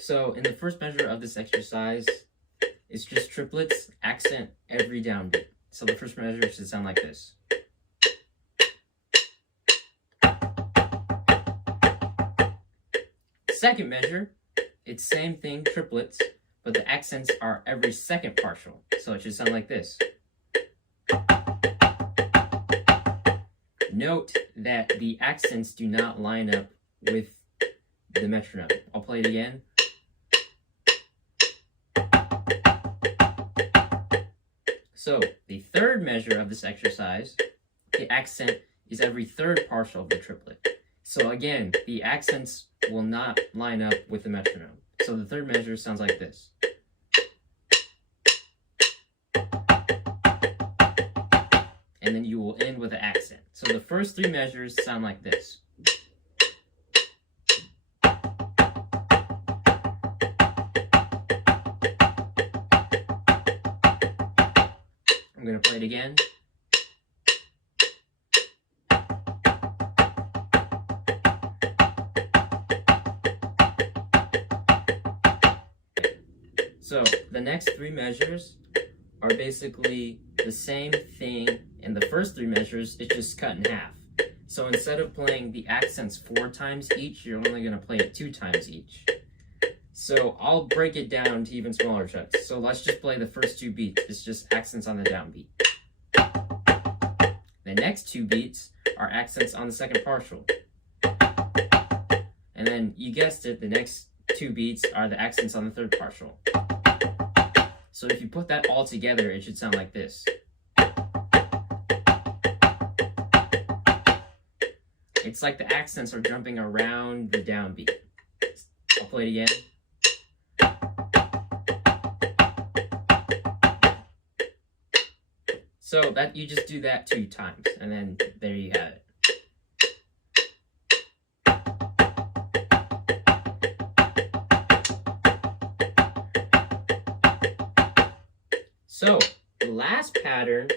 So in the first measure of this exercise, it's just triplets, accent every downbeat. So the first measure should sound like this. Second measure, it's same thing, triplets, but the accents are every second partial. So it should sound like this. Note that the accents do not line up with the metronome. I'll play it again. So the third measure of this exercise, the accent is every third partial of the triplet. So again, the accents will not line up with the metronome. So the third measure sounds like this. And then you will end with an accent. So the first three measures sound like this. I'm going to play it again. So the next three measures are basically the same thing in the first three measures, it's just cut in half. So instead of playing the accents 4 times each, you're only going to play it 2 times each. So I'll break it down to even smaller chunks. So let's just play the first 2 beats. It's just accents on the downbeat. The next 2 beats are accents on the second partial. And then, you guessed it, the next 2 beats are the accents on the third partial. So if you put that all together, it should sound like this. It's like the accents are jumping around the downbeat. I'll play it again. So that you just do that 2 times, and then there you have it. So the last pattern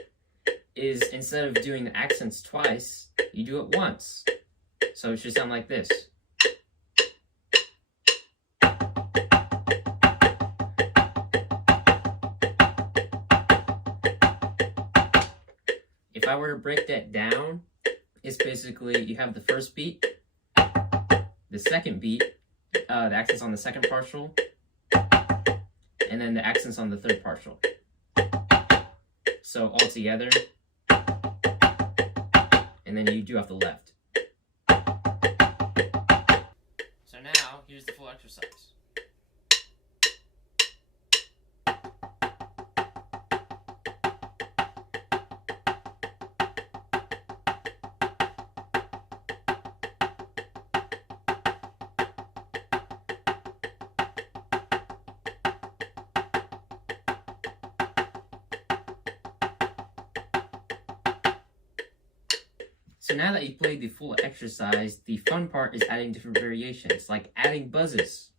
is, instead of doing the accents twice, you do it once. So it should sound like this. If I were to break that down, it's basically you have the first beat, the second beat, the accents on the second partial, and then the accents on the third partial. So all together, and then you do off the left. So now, here's the full exercise. So now that you've played the full exercise, the fun part is adding different variations, like adding buzzes.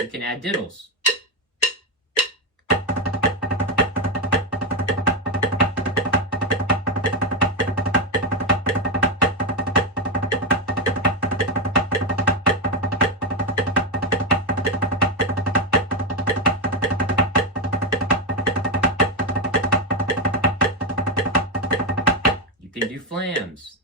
You can add diddles. You can do flams.